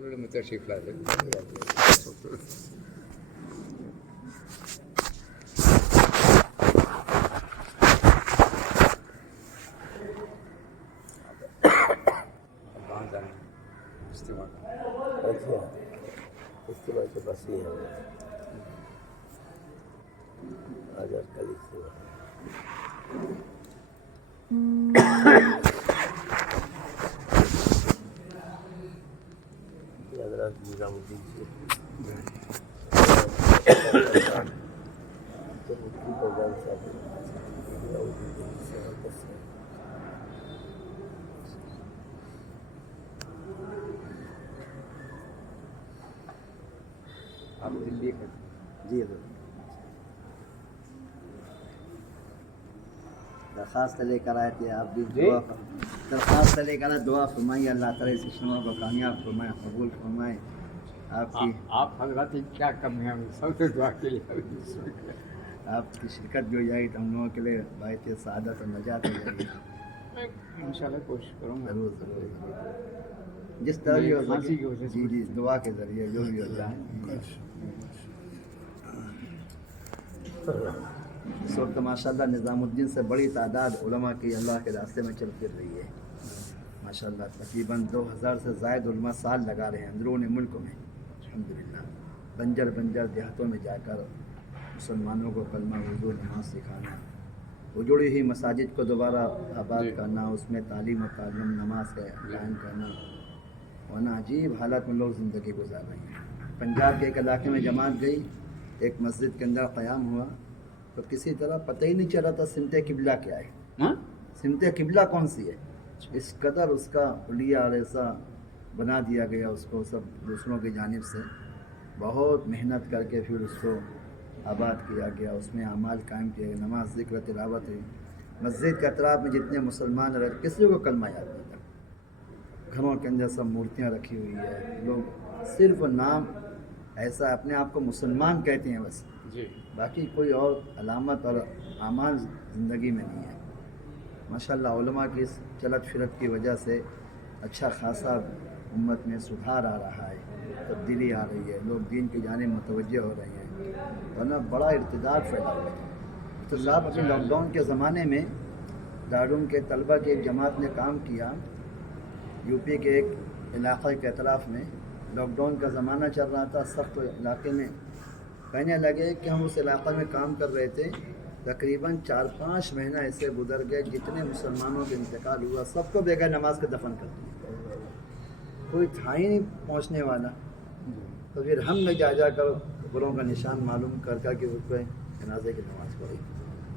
में तशरीफ ला दे। अच्छा, इसके बाद से बस ये है आज कल इस्तेमाल हज़रत निज़ामुद्दीन से तो मुफ्ती फैज़ान साहब निज़ामुद्दीन से वापस है। आप दिल्ली का जी हज़रत दरख्वास्त लेकर आए थे, आप भी दुआ दरख्वास्त लेकर आए, दुआ फरमाइए अल्लाह ताला इस इज्तिमा को कामयाब फरमाए, कबूल फरमाए। आपकी आप हजरत की क्या कमी है, सबसे दुआ के लिए आपकी शिरकत भी हो जाएगी तो हम लोगों के लिए बायत सआदत और नजात हो जाएगी। इंशाल्लाह कोशिश करूँगा। ज़रूर ज़रूर ज़रूर जिस तरह भी हो खांसी की सके, वजह से जी जी दुआ के ज़रिए जो भी हो जाए। इस वक्त माशाल्लाह निज़ामुद्दीन से बड़ी तादाद उलमा की अल्लाह के रास्ते में चल फिर रही है। माशाल्लाह तकरीबन 2000 से ज़ायद उलमा साल लगा रहे हैं अंदरूनी मुल्क में अल्हम्दुलिल्लाह। बंजर बंजर देहातों में जाकर मुसलमानों को कलमा वज़ू नमाज सिखाना, उजड़ी हुई मसाजिद को दोबारा आबाद करना, उसमें तालीम और ताल्लुम नमाज का कायम करना, वरना अजीब हालत में लोग ज़िंदगी गुजार रहे हैं। पंजाब के एक इलाके में जमात गई, एक मस्जिद के अंदर क़याम हुआ तो किसी तरह पता ही नहीं चला था सिमत किबला क्या है, सिमत किबला कौन सी है। इस कदर उसका उलिया और ऐसा बना दिया गया उसको सब दूसरों की जानिब से, बहुत मेहनत करके फिर उसको आबाद किया गया, उसमें अमाल कायम किया गया, नमाज ज़िक्र तिलावत हुई। मस्जिद के अतराफ़ में जितने मुसलमान रहे किसी को कलमा याद नहीं था। घरों के अंदर सब मूर्तियाँ रखी हुई है, लोग सिर्फ नाम ऐसा अपने आप को मुसलमान कहते हैं बस, जी बाकी कोई और अलामत और आमाल ज़िंदगी में नहीं है। माशाल्लाह उलमा की इस चलत फिरत की वजह से अच्छा खासा उम्मत में सुधार आ रहा है, तब्दीली आ रही है, लोग दीन की जानिब मुतवज्जह हो रहे हैं, वरना बड़ा इर्तिदाद फैला हुआ था। तो साहब अभी लॉकडाउन के ज़माने में दारुम के तलबा की एक जमात ने काम किया, यूपी के एक इलाक़े के अतराफ़ में लॉकडाउन का ज़माना चल रहा था, सख्त इलाके में कहने लगे कि हम उस इलाक़े में काम कर रहे थे, तकरीबन 4-5 महीना ऐसे गुजर गए, जितने मुसलमानों का इंतकाल हुआ सबको बगैर नमाज के दफन कर दिया, कोई था ही नहीं पहुँचने वाला। तो फिर हमने जा कर गुरों का निशान मालूम कर कि उस पर जनाजे की नमाज़ पढ़ी।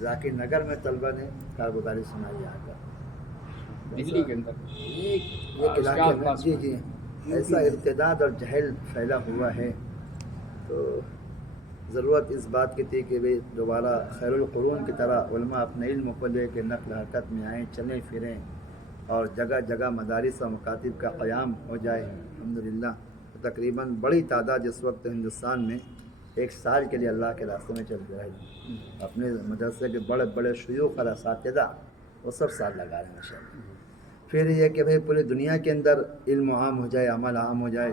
जाकिर नगर में तलबा ने कारगुजारी सुनाई आकर दिल्ली के अंदर एक इलाके में जी जी ऐसा इर्तिदाद और जहल फैला हुआ है। तो ज़रूरत इस बात की थी कि भाई दोबारा खैरुल कुरून की तरह उलमा अपने इल्म को ले के नक़्ल हरकत में आएँ, चलें फिरें और जगह जगह मदारिस और मकातिब का क़याम हो जाए अल्हम्दुलिल्लाह। तो तकरीबन बड़ी तादाद इस वक्त हिंदुस्तान में एक साल के लिए अल्लाह के रास्ते में चल रहा है। अपने मदरसे के बड़े बड़े शयूख़ और असातिज़ा वो सब साल लगा रहे हैं माशाअल्लाह। फिर ये कि भाई पूरी दुनिया के अंदर इल्म आम हो जाए, अमल आम हो जाए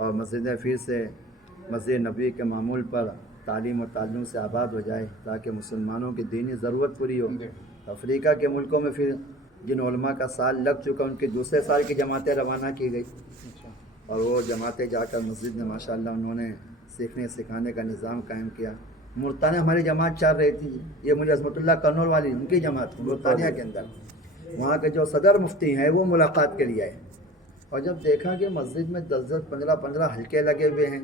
और मस्जिदें फिर से मस्जिद नबी के मामूल पर तालीम और ताल्लुम से आबाद हो जाए, ताकि मुसलमानों की दीनी ज़रूरत पूरी हो। अफ्रीका के मुल्कों में फिर जिन उलमा का साल लग चुका उनके दूसरे साल की जमातें रवाना की गई और वो जमातें जाकर मस्जिद में माशाअल्लाह उन्होंने सीखने सिखाने का निज़ाम कायम किया। मुल्तानिया हमारी जमात चल रही थी, ये मुझे अज़मतुल्लाह कन्नौर वाली उनकी जमात मुल्तानिया के अंदर, वहाँ के जो सदर मुफ्ती हैं वो मुलाकात के लिए आए और जब देखा कि मस्जिद में 10-10, 15-15 हल्के लगे हुए हैं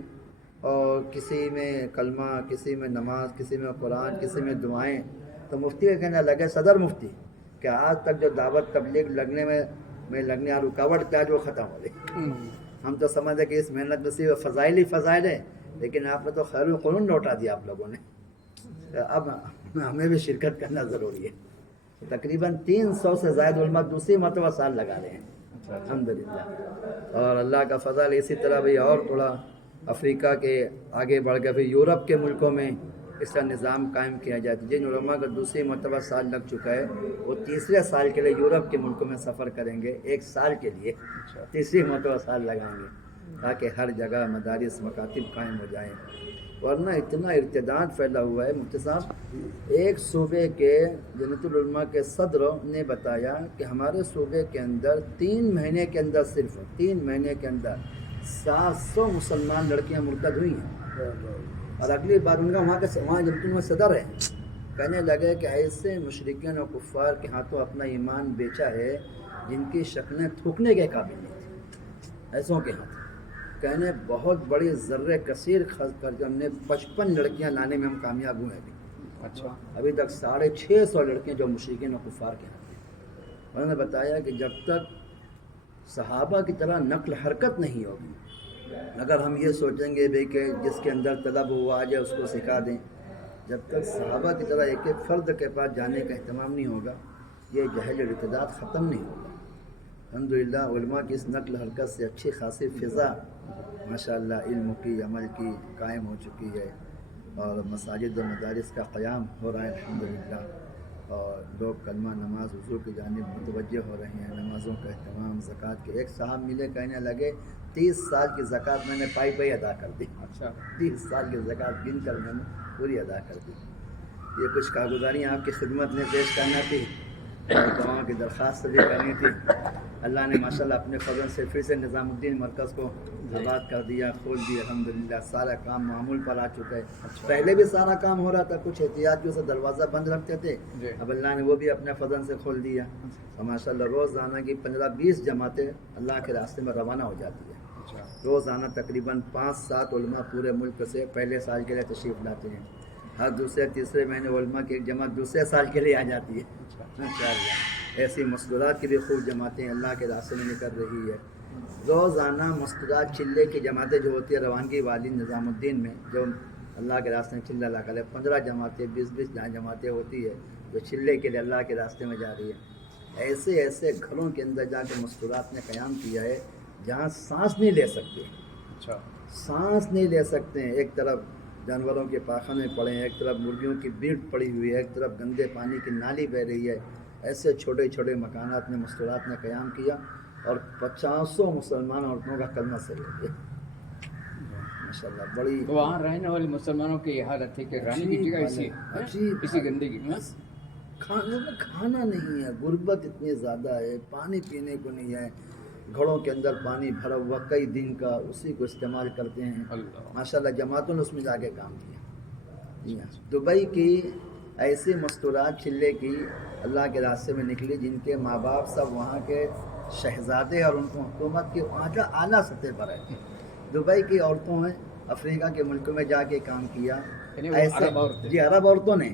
और किसी में कलमा, किसी में नमाज, किसी में कुरान, किसी में दुआएं, तो मुफ्ती के कहने लगे सदर मुफ्ती कि आज तक जो दावत तबलीग लगने में लगने और रुकावट क्या जो ख़त्म हो गई। हम तो समझते कि इस मेहनत में सिर्फ फ़ज़ाइल ही फ़ज़ाइल है, लेकिन आपने तो खैरुल कुरून लौटा दिया आप लोगों ने। तो अब हमें भी शिरकत करना ज़रूरी है। तकरीबन 300 से ज़ायद उलमा दूसरी मरतबा साल लगा रहे हैं अल्हम्दुलिल्लाह। और अल्लाह का फ़ज़ल इसी तरह भी और थोड़ा अफ्रीका के आगे बढ़ गए, फिर यूरोप के मुल्कों में इसका निज़ाम कायम किया जाए। जिन उलमा का दूसरी मरतबा साल लग चुका है वो तीसरे साल के लिए यूरोप के मुल्कों में सफ़र करेंगे, एक साल के लिए तीसरी मरतबा साल लगाएंगे। تاکہ ہر جگہ مدارس مکاتب قائم ہو جائیں، ورنہ اتنا ارتداد پھیلا ہوا ہے۔ مفتی صاحب ایک صوبے کے جمعیت العلماء کے صدر نے بتایا کہ ہمارے صوبے کے اندر 3 مہینے کے اندر، صرف 3 مہینے کے اندر 700 مسلمان لڑکیاں مرتد ہوئی ہیں، اور اگلی بار ان کا وہاں جمعیت العلماء صدر ہے، کہنے لگے کہ ایسے مشرکین و کفار کے ہاتھوں اپنا ایمان بیچا ہے جن کی شکلیں تھوکنے کے قابل نہیں تھی، ایسوں کے ہاتھ کہنے بہت بڑی ذرے کثیر خرچ کر کے ہم نے 55 لڑکیاں لانے میں ہم کامیاب ہوئے ہیں۔ اچھا، ابھی تک 650 لڑکیاں جو مشرکین و کفار کے ہاتھ ہیں۔ انہوں نے بتایا کہ جب تک صحابہ کی طرح نقل حرکت نہیں ہوگی، اگر ہم یہ سوچیں گے بھئی کہ جس کے اندر طلب ہوا آ جائے اس کو سکھا دیں، جب تک صحابہ کی طرح ایک ایک فرد کے پاس جانے کا اہتمام نہیں ہوگا، یہ جہل ارتداد ختم نہیں ہوگا۔ الحمدللہ علماء کی اس نقل حرکت سے اچھی خاصی فضا ماشاءاللہ علم کی، عمل کی قائم ہو چکی ہے، اور مساجد و مدارس کا قیام ہو رہا ہے الحمدللہ، اور لوگ کلمہ نماز حضور کی جانب متوجہ ہو رہے ہیں، نمازوں کا اہتمام، زکوٰۃ کے ایک صاحب ملے کہنے لگے 30 سال کی زکوٰۃ میں نے پائی ادا کر دی۔ اچھا، 30 سال کی زکوٰۃ گن کر میں نے پوری ادا کر دی۔ یہ کچھ کارگزاریاں آپ کی خدمت میں پیش کرنا تھی، اور دعاؤں کی درخواست بھی کرنی تھی۔ اللہ نے ماشاءاللہ اپنے فضل سے پھر سے نظام الدین مرکز کو آباد کر دیا، کھول دیا، الحمدللہ سارا کام معمول پر آ چکا ہے۔ پہلے بھی سارا کام ہو رہا تھا، کچھ احتیاطیوں سے دروازہ بند رکھتے تھے، اب اللہ نے وہ بھی اپنے فضل سے کھول دیا، اور ماشاءاللہ روزانہ کی 15-20 جماعتیں اللہ کے راستے میں روانہ ہو جاتی ہیں۔ روزانہ تقریباً 5-7 علماء پورے ملک سے پہلے سال کے لیے تشریف لاتے ہیں، ہر دوسرے تیسرے مہینے علماء کی ایک جماعت دوسرے سال کے لیے آ جاتی ہے ماشاءاللہ۔ ایسی مسکرات کی بھی خوب جماعتیں اللہ کے راستے میں نکل رہی ہے۔ روزانہ مسکرات چلے کی جماعتیں جو ہوتی ہے روانگی والی نظام الدین میں، جو اللہ کے راستے میں چلہ لگا لے، 15 جماعتیں 20 جماعتیں ہوتی ہے جو چلے کے لیے اللہ کے راستے میں جا رہی ہے۔ ایسے ایسے گھروں کے اندر جا کے مسکرات نے قیام کیا ہے جہاں سانس نہیں لے سکتے، اچھا، سانس نہیں لے سکتے ہیں۔ ایک طرف جانوروں کے پاخانے پڑے ہیں، ایک طرف مرغیوں کی بیٹ پڑی ہوئی ہے، ایک طرف گندے پانی کی نالی بہہ رہی ہے۔ ایسے چھوٹے چھوٹے مکانات میں مسکرات نے قیام کیا، اور 500 مسلمان عورتوں کا کلمہ سے ہو گیا ماشاءاللہ۔ بڑی تو وہاں رہنے والے مسلمانوں کی یہ حالت ہے کہ رہنے کی جگہ اسی گندگی میں کھانا نہیں ہے، غربت اتنی زیادہ ہے، پانی پینے کو نہیں ہے، گھڑوں کے اندر پانی بھرا ہوا کئی دن کا، اسی کو استعمال کرتے ہیں ماشاءاللہ۔ جماعتوں نے اس میں جا کے کام کیا۔ دبئی کی ایسی مستورات چلے کی اللہ کے راستے میں نکلی جن کے ماں باپ سب وہاں کے شہزادے، اور ان کو حکومت کی وہاں کا اعلیٰ سطح پر ہے۔ دبئی کی عورتوں نے افریقہ کے ملکوں میں جا کے کام کیا، ایسے جی عرب عورتوں نے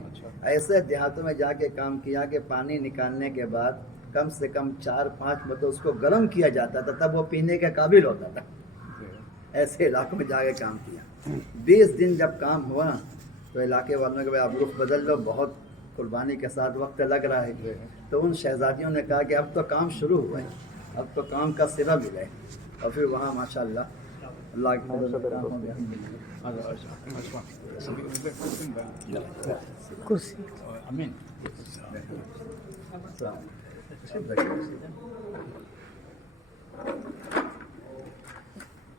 ایسے دیہاتوں میں جا کے کام کیا کہ پانی نکالنے کے بعد کم سے کم 4-5 مرتبہ اس کو گرم کیا جاتا تھا، تب وہ پینے کے قابل ہوتا تھا۔ ایسے علاقوں میں جا کے کام کیا۔ 20 دن جب کام ہوا تو علاقے والوں کے آپ رخ بدل دو، بہت قربانی کے ساتھ وقت لگ رہا ہے، تو ان شہزادیوں نے کہا کہ اب تو کام شروع ہوا ہے، اب تو کام کا سرا ملا ہے، اور پھر وہاں ماشاءاللہ اللہ کی مدد سے کام ہو گیا۔ امین۔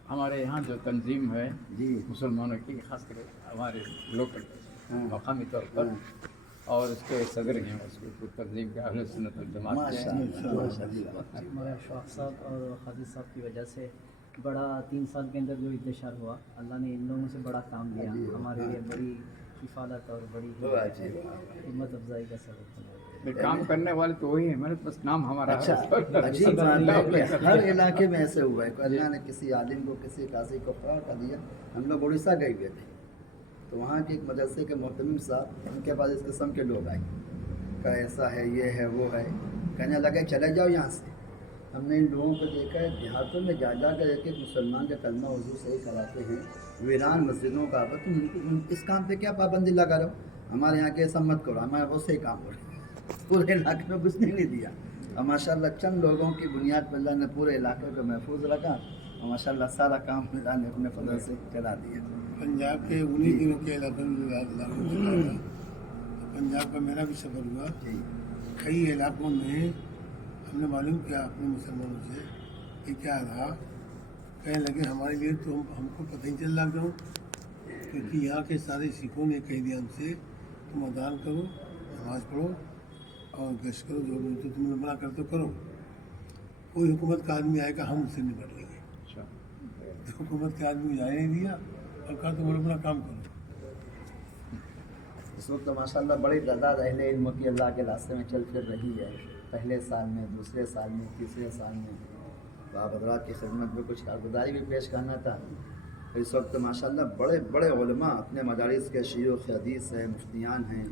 ہمارے یہاں جو تنظیم ہے جی مسلمانوں کی، خاص کر ہمارے لوکل مقامی طور پر، اور اس کے صدر ہیں اس کو تنظیم کے اہل سنت والجماعت کے ہمارے شوق صاحب اور خادی صاحب کی وجہ سے بڑا 3 سال کے اندر جو انتشار ہوا، اللہ نے ان لوگوں سے بڑا کام دیا، ہمارے لیے بڑی کفالت اور بڑی ہمت افزائی کا سبب بنا۔ کام کرنے والے تو وہی ہیں، محنت بس نام ہمارا اچھا عجیب بات ہے کہ ہر علاقے میں ایسے ہوا ہے کہ اللہ نے کسی عالم کو، کسی قاضی کو فرا کر دیا۔ ہم لوگ اڑیسہ گئے ہوئے تھے، تو وہاں کے ایک مدرسے کے محتمم صاحب، ان کے پاس اس قسم کے لوگ آئے کہ ایسا ہے، یہ ہے، وہ ہے، کہنے لگے چلے جاؤ یہاں سے۔ ہم نے ان لوگوں کو دیکھا ہے دیہاتوں میں جا جا کر ایک ایک مسلمان کا کلمہ وضو صحیح کراتے ہیں، ویران مسجدوں کا، تم اس کام پہ کیا پابندی لگا رہو، ہمارے یہاں کے ایسا مت کرو، ہمارے بہت صحیح کام ہو رہے ہیں۔ پورے علاقے میں گھسنے نہیں دیا، اور ماشاءاللہ چند لوگوں کی بنیاد پر اللہ نے پورے علاقے کو محفوظ رکھا، اور ماشاءاللہ سارا کام اللہ نے اپنے فضل سے چلا دیا۔ پنجاب کے انہی دنوں کے علاقوں میں پنجاب کا میرا بھی سفر ہوا، کئی علاقوں میں ہم نے معلوم کیا اپنے مسلمانوں سے کہ کیا رہا कहने लगे हमारे लिए तो हमको पता ही चल लॉक डाउन, क्योंकि यहाँ के सारे सिखों ने कह दिया हमसे तुम अदान करो, नमाज पढ़ो और गश्त करो, जो भी तो तुम मना कर तो करो, कोई हुकूमत का आदमी आएगा हम उससे निपट लेंगे। तो हुकूमत के आदमी को जाने नहीं दिया और कहा तुम अपना काम करो। इस वक्त माशाल्लाह बड़ी तादाद अहले इल्म की अल्लाह के रास्ते में चल फिर रही है, पहले साल में, दूसरे साल में, तीसरे साल में। तो आप हज़रात की खिदमत में कुछ कारगुजारी भी पेश करना था। इस वक्त माशाल्लाह बड़े बड़े उलमा अपने मदारिस के शयूख हदीस हैं, मुफ्तियान हैं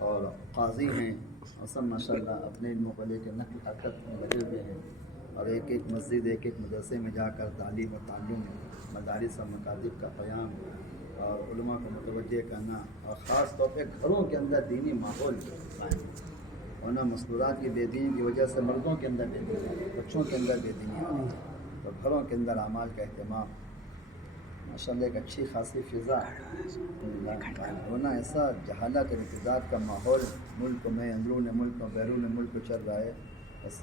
और काजी हैं, और सब माशाल्लाह अपने इल्म को लेकर नक़ल हरकत में लगे हुए हैं, और एक एक मस्जिद, एक एक मदरसे में जाकर तालीम और ताल्लुम, मदारिस और मकातिब का क़याम और उलमा को मुतवज्जे करना, और ख़ास तौर पर घरों के अंदर दीनी माहौल कायम, और ना मस्तूरात की बेदीनी की वजह से मर्दों के अंदर बेदीनी, बच्चों के अंदर बेदीनी आ रही है, तो घरों के अंदर अमाल का अहतमाम माशाल्लाह एक अच्छी खासी फ़िज़ा होना, ऐसा जहालत और इब्तिदात का माहौल मुल्क में, अंदरून मुल्क और बैरून मुल्क चल रहा है। बस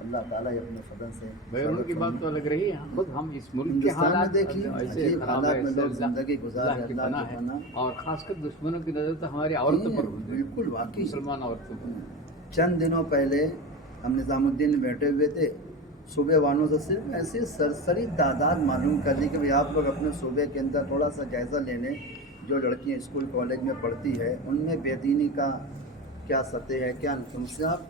अल्लाह ताला अपने फजल से बैरून की बात तो अलग रही है, खुद हम इस मुल्क के हालात देखिए, ऐसे अजीब खराब हालात है, में लोग ऐसे ज़िंदगी गुजार अल्लाह रहे की हैं, बना अल्लाह की है, बना। और खासकर दुश्मनों की नज़र तो हमारी औरतों पर होती है, बिल्कुल वाकई। मुसलमान औरतों पर। चंद दिनों पहले हम निज़ामुद्दीन में बैठे हुए थे, सूबे वालों से सिर्फ ऐसे सरसरी तादाद मालूम कर ली कि भाई आप लोग अपने सूबे के अंदर थोड़ा सा जायज़ा ले लें, जो लड़कियां स्कूल कॉलेज में पढ़ती है उनमें बेदीनी का क्या सतह है, क्या तुमसे आप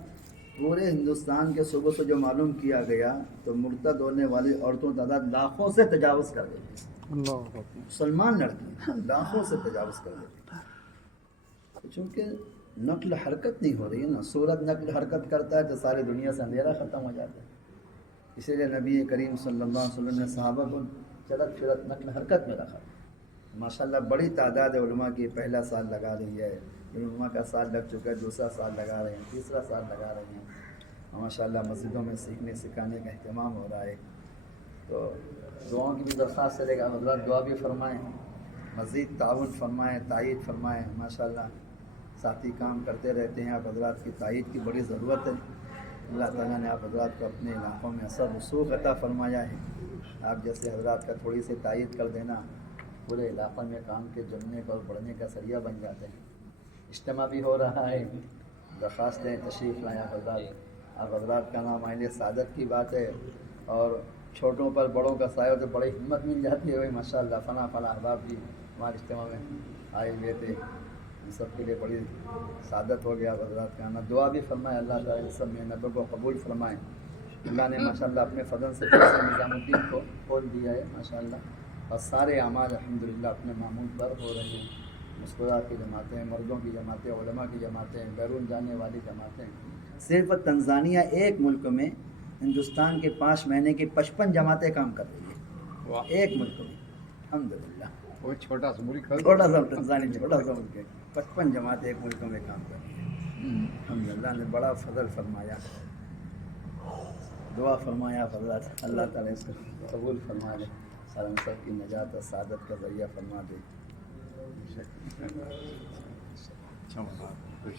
पूरे हिंदुस्तान के सूबों से जो मालूम किया गया तो मुर्तद होने वाली औरतों तादाद लाखों से तजावज़ कर देती, मुसलमान लड़कियाँ लाखों से तजावज़ कर देती, चूँकि नकल हरकत नहीं हो रही है ना, सूरत नकल हरकत करता है तो सारी दुनिया से अंधेरा ख़त्म हो जाता है। इसीलिए नबी करीम सल्लल्लाहु अलैहि वसल्लम ने सहाबा को चलत फिरत नकल हरकत में रखा। माशाल्लाह बड़ी तादाद उलमा की पहला साल लगा रही है, उलमा का साल लग चुका है, दूसरा साल लगा रहे हैं, तीसरा साल लगा रहे हैं, और माशाल्लाह मस्जिदों में सीखने सिखाने का अहतमाम हो रहा है। तो दुआओं की भी दरख्वास्त चलेगा, हज़रात दुआ भी फरमाएँ, मज़ीद ताउन फरमाएँ, तायीद फरमाएँ। माशाल्लाह साथी काम करते रहते हैं, आप हज़रात की तायीद की बड़ी ज़रूरत है। अल्लाह ताला ने आप हज़रात को अपने इलाक़ों में असर रसूख अता फरमाया है। आप जैसे हज़रात का थोड़ी सी तायीद कर देना पूरे इलाक़े में काम के जमने का और बढ़ने का सरिया बन जाते हैं। इज्तिमा भी हो रहा है, दरख्वास्तें तशरीफ़ लाया हज़रात, आप हज़रात का नाम आइले सादत की बात है, और छोटों पर बड़ों का साया तो बड़ी हिम्मत मिल जाती है। वही माशाअल्लाह फ़ना अहबाब भी हमारे इज्तिमा में आए हुए थे, इन सब के लिए बड़ी सादत हो गया हज़रात का आना। दुआ भी फरमाए, अल्लाह ताला इन सब मेहनतों को कबूल फरमाए। अल्लाह ने माशाअल्लाह अपने फजल से निज़ामुद्दीन को खोल दिया है माशाअल्लाह, और सारे अमाल अल्हम्दुलिल्लाह अपने मामूल पर हो रहे हैं। मुस्कुरात की जमातें, मर्दों की जमातें, उलमा की जमातें, बैरून जाने वाली जमातें। सिर्फ तंजानिया एक मुल्क में हिंदुस्तान के 5 महीने की 55 जमातें काम कर रही है, एक मुल्क में अल्हम्दुलिल्लाह। वो छोटा सा मुल्क है, छोटा सा तंजानिया छोटा सा मुल्क है, 55 जमातें एक मुल्क में काम कर रही है। अल्लाह ने बड़ा फजल फरमाया, दुआ फरमाया हज़रत, अल्लाह ताला इसको कबूल फरमा ले और हम सब की नजात और सादत का ज़रिया फरमा दे। अच्छा, खुश